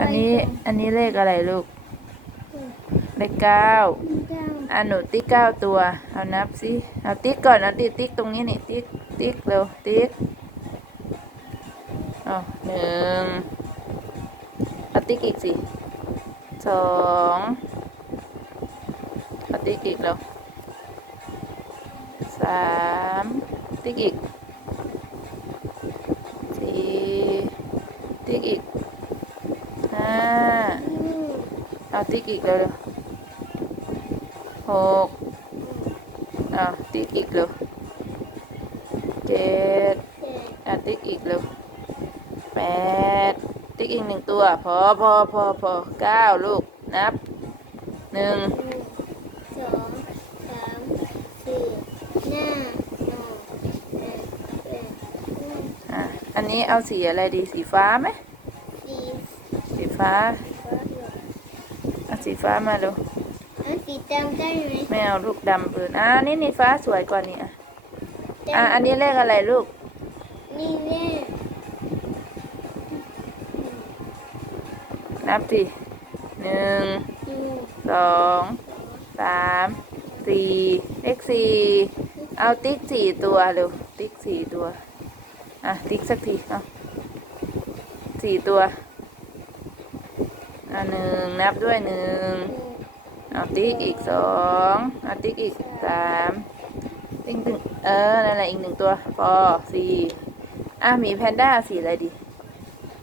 อันนี้อันนี้เลขอะไรลูก เลขเก้าเก้าอะหนูติ๊กเก้าตัว เอานับสิเอาติ๊กก่อนเอาติ๊กติ๊กตรงนี้นี่ติ๊กติ๊กเร็วติ๊กเอาหนึ่งเอาติ๊กอีกสิสองเอาติ๊กอีกเร็วสามติ๊กอีกสี่ติ๊กอีกห้า อืม เอาติ๊กอีกเร็วหกเอาติ๊กอีกเร็วเจ็ดอะติ๊กอีกเร็วแปดติ๊กอีกหนึ่งตัว พอพอพอพอเก้าลูก นับหนึ่งสองสามสี่ห้าหกเจ็ดแปดคู่อะอันนี้เอาสีอะไรดีสีฟ้าไหมสีฟ้า เอาสีฟ้ามาเร็วเอาสีดำได้ไหมไม่เอาลูกดำเปิดอะนี่นี่ฟ้าสวยกว่านี่อะอะอันนี้เลขอะไรลูก นี่แน่นับสิหนึ่งหนึ่งสองสามสี่เลขสี่เอาติ๊กสี่ตัวเร็วติ๊กสี่ตัว อะติ๊กสักทีเอาสี่ตัว อะหนึ่งนับด้วยหนึ่งหนึ่งเอาติ๊กอีกสองเอาติ๊กอีกสามติ๊กตึงเออนั่นแหละอีกหนึ่งตัวพอสี่อะหมีแพนด้าสีอะไรดี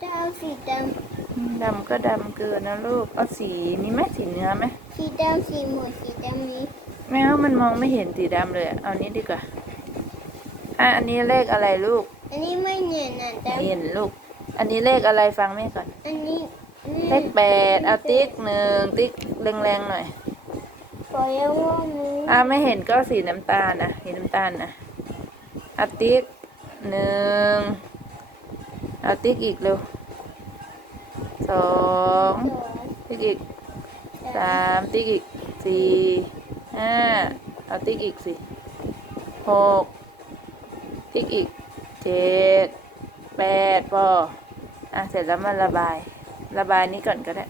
จะเอาสีดดำก็ดำเกินนะลูกเอาสีนี้ไหมสีเนื้อไหมำสีดำสีหมวดสีดำนี้ไม่เอามันมองไม่เห็นสีดำเลยอะเอานี้ดีกว่าอะอันนี้เลขอะไรลูกอันนี้ไม่เนียนนะดเห็นลูก อันนี้เลขอะไรฟังแม่ก่อนำอันนี้ เลขแปดเอาติ๊กหนึ่งติ๊กแรงๆหน่อยปล่อยเอาว่ามืออะไม่เห็นก็สีน้ำตาลนะสีน้ำตาลนะเอาติ๊กหนึ่งเอาติ๊กอีกเร็วสองสองติ๊กอีกสามติ๊กอีกสี่ห้าเอาติ๊กอีกสิหกติ๊กอีกเจ็ดแปดพออะเสร็จแล้วมาระบาย ระบายนี้ก่อนก็ได้